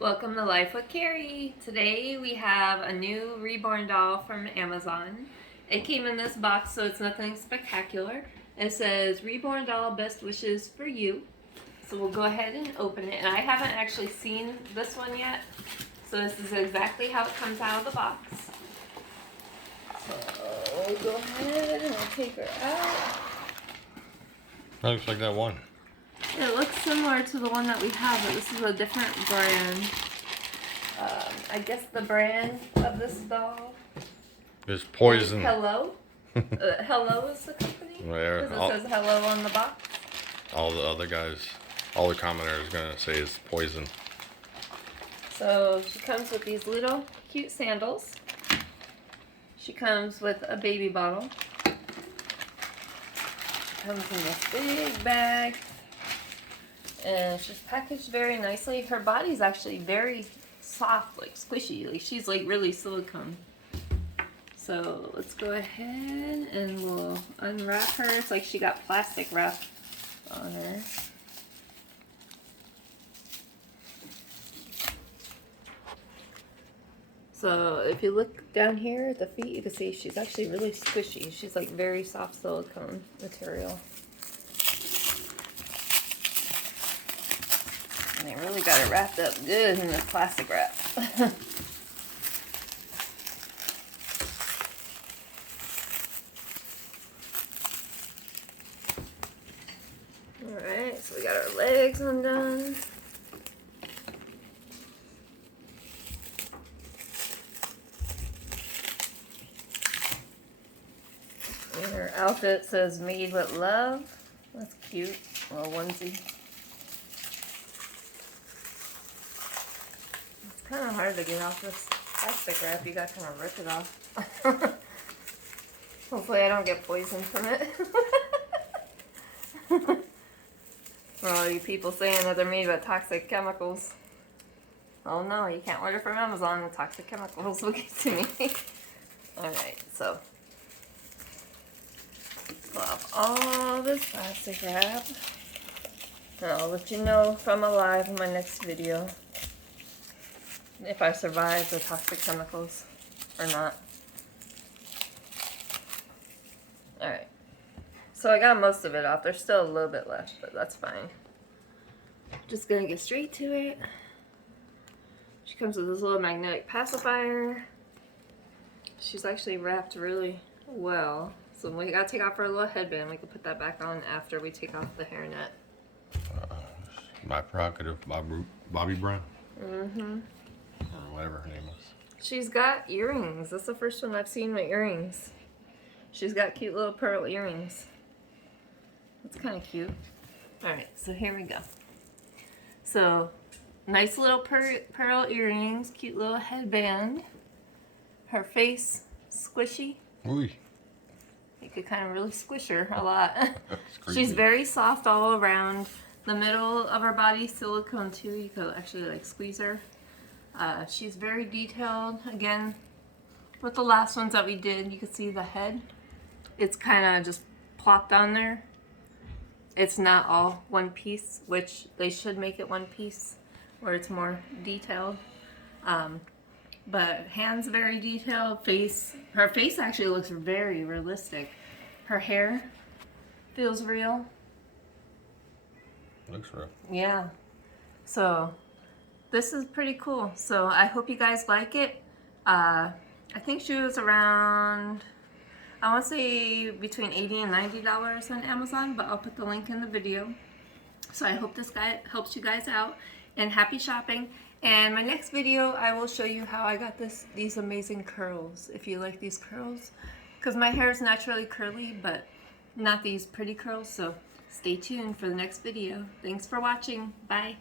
Welcome to Life with Carrie. Today we have a new Reborn doll from Amazon. It came in this box, so it's nothing spectacular. It says Reborn Doll, best wishes for you. So we'll go ahead and open it. And I haven't actually seen this one yet, so this is exactly how it comes out of the box. So we'll go ahead and we'll take her out. That looks like that one. It looks similar to the one that we have, but this is a different brand. I guess the brand of this doll It's Poison. Hello. Hello is the company? There. Because it says hello on the box. All the other guys, all the commenters gonna say it's Poison. So she comes with these little cute sandals. She comes with a baby bottle. She comes in this big bag. And she's packaged very nicely. Her body's actually very soft, like squishy. Like she's like really silicone. So let's go ahead and we'll unwrap her. It's like she got plastic wrap on her. So if you look down here at the feet, you can see she's actually really squishy. She's like very soft silicone material. And they really got it wrapped up good in the plastic wrap. Alright, so we got our legs undone. And her outfit says made with love. That's cute. Little onesie. Kind of hard to get off this plastic wrap. You gotta kind of rip it off. Hopefully I don't get poisoned from it. For all you people saying that they're made with toxic chemicals. Oh no, you can't order from Amazon. The toxic chemicals will get to me. Alright, so pull off all this plastic wrap. And I'll let you know if I'm alive in my next video. If I survive the toxic chemicals or not. Alright. So I got most of it off. There's still a little bit left, but that's fine. Just gonna get straight to it. She comes with this little magnetic pacifier. She's actually wrapped really well. So we gotta take off her little headband. We can put that back on after we take off the hairnet. My prerogative, Bobby Brown. Mm-hmm. Or whatever her name is. She's got earrings. That's the first one I've seen with earrings. She's got cute little pearl earrings. That's kind of cute. Alright, so here we go. So, nice little pearl earrings, cute little headband. Her face, squishy. Ooh. You could kind of really squish her a lot. She's very soft all around. The middle of her body, silicone too. You could actually like squeeze her. She's very detailed. Again, with the last ones that we did, you can see the head. It's kind of just plopped on there. It's not all one piece, which they should make it one piece, where it's more detailed. But hands very detailed. Face, her face actually looks very realistic. Her hair feels real. Looks real. Yeah. So this is pretty cool. So I hope you guys like it. I think she was around, I want to say between $80 and $90 on Amazon, but I'll put the link in the video. So I hope this guy helps you guys out, and happy shopping. And my next video, I will show you how I got these amazing curls, if you like these curls. Because my hair is naturally curly, but not these pretty curls. So stay tuned for the next video. Thanks for watching. Bye.